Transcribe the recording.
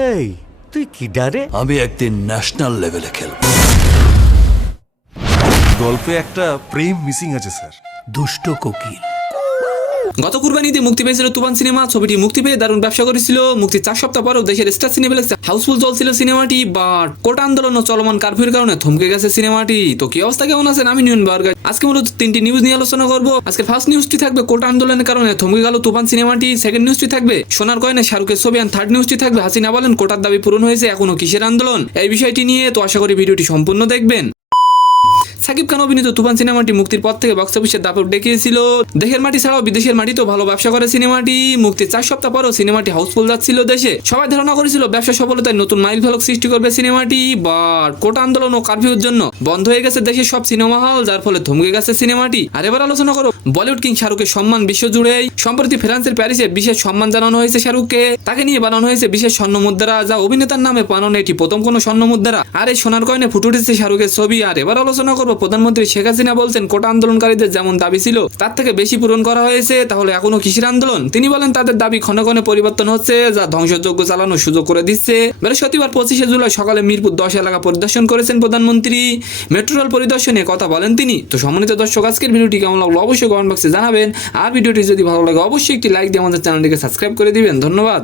এই তুই কি ডারে? আমি একদিন ন্যাশনাল লেভেলে খেলব। গল্পে একটা প্রেম মিসিং আছে স্যার। দুষ্ট কোকিল। গত কুরবানিতে মুক্তি পেয়েছিল তুফান সিনেমা। ছবিটি মুক্তি পেয়ে দারুণ ব্যবসা করেছিল। মুক্তির 4 সপ্তাহ পরেও দেশের স্টার সিনেপ্লেক্সে হাউসফুল চলছিল সিনেমাটি, বাট কোটা আন্দোলন ও চলমান কারফিউর কারণে থমকে গেছে সিনেমাটি। তো কি অবস্থা, কেমন আছেন? আমি নিউন বার্গার। আজকে মূলত 3টি নিউজ নিয়ে আলোচনা করব। আজকে ফার্স্ট নিউজটি থাকবে কোটা আন্দোলনের কারণে থমকে গেল তুফান সিনেমাটি। সেকেন্ড নিউজটি থাকবে সোনার কয়েনে শাহরুখের ছবি। আর থার্ড নিউজটি থাকবে হাসিনা বলেন কোটার দাবি পূরণ হয়েছে, এখনো কিসের আন্দোলন। এই বিষয়টি নিয়ে তো আশা করি ভিডিওটি সম্পূর্ণ দেখবেন। সাকিব খান অভিনীত তুফান সিনেমাটি মুক্তির পর থেকে বক্স অফিসের দাপট দেখিয়েছিল। দেশের মাটি ছাড়াও বিদেশের মাটিতেও ভালো ব্যবসা করে সিনেমাটি। মুক্তির 4 সপ্তাহ পরও সিনেমাটি হাউসফুল যাচ্ছিল দেশে। সবাই ধারণা করেছিল ব্যবসা সফলতায় নতুন মাইল ফলক সৃষ্টি করবে সিনেমাটি, বাট কোটা আন্দোলন ও কারফিউর জন্য বন্ধ হয়ে গেছে দেশের সব সিনেমা হল, যার ফলে থমকে গেছে সিনেমাটি। আর এবার আলোচনা করো বলিউড কিং শাহরুখের সম্মান বিশ্বজুড়েই। সম্প্রতি ফ্রান্সের প্যারিসে বিশেষ সম্মান জানানো হয়েছে শাহরুখকে। তাকে নিয়ে বানানো হয়েছে বিশেষ স্বর্ণ মুদ্রা, যা অভিনেতার নামে বানানো এটি প্রথম কোনো স্বর্ণ মুদ্রা। আর এই সোনার কয়েনে ফুটে উঠেছে শাহরুখের ছবি। আর এবার আলোচনা করবো প্রধানমন্ত্রী শেখ হাসিনা বলছেন কোটা আন্দোলনকারীদের যেমন দাবি ছিল তার থেকে বেশি পূরণ করা হয়েছে, তাহলে এখনো কিসের আন্দোলন? তিনি বলেন তাদের দাবি ক্ষণে ক্ষণে পরিবর্তন হচ্ছে, যা ধ্বংসযজ্ঞ চালানোর সুযোগ করে দিচ্ছে। বৃহস্পতিবার 25শে জুলাই সকালে মিরপুর 10 এলাকা পরিদর্শন করেছেন প্রধানমন্ত্রী। মেট্রো রেল পরিদর্শনে কথা বলেন তিনি। তো সম্মানিত দর্শক, আজকের ভিডিওটি কেমন লাগলো অবশ্যই কমেন্ট বক্সে জানাবেন। আর ভিডিওটি যদি ভালো লাগে অবশ্যই একটি লাইক দিয়ে আমাদের চ্যানেলটিকে সাবস্ক্রাইব করে দিবেন। ধন্যবাদ।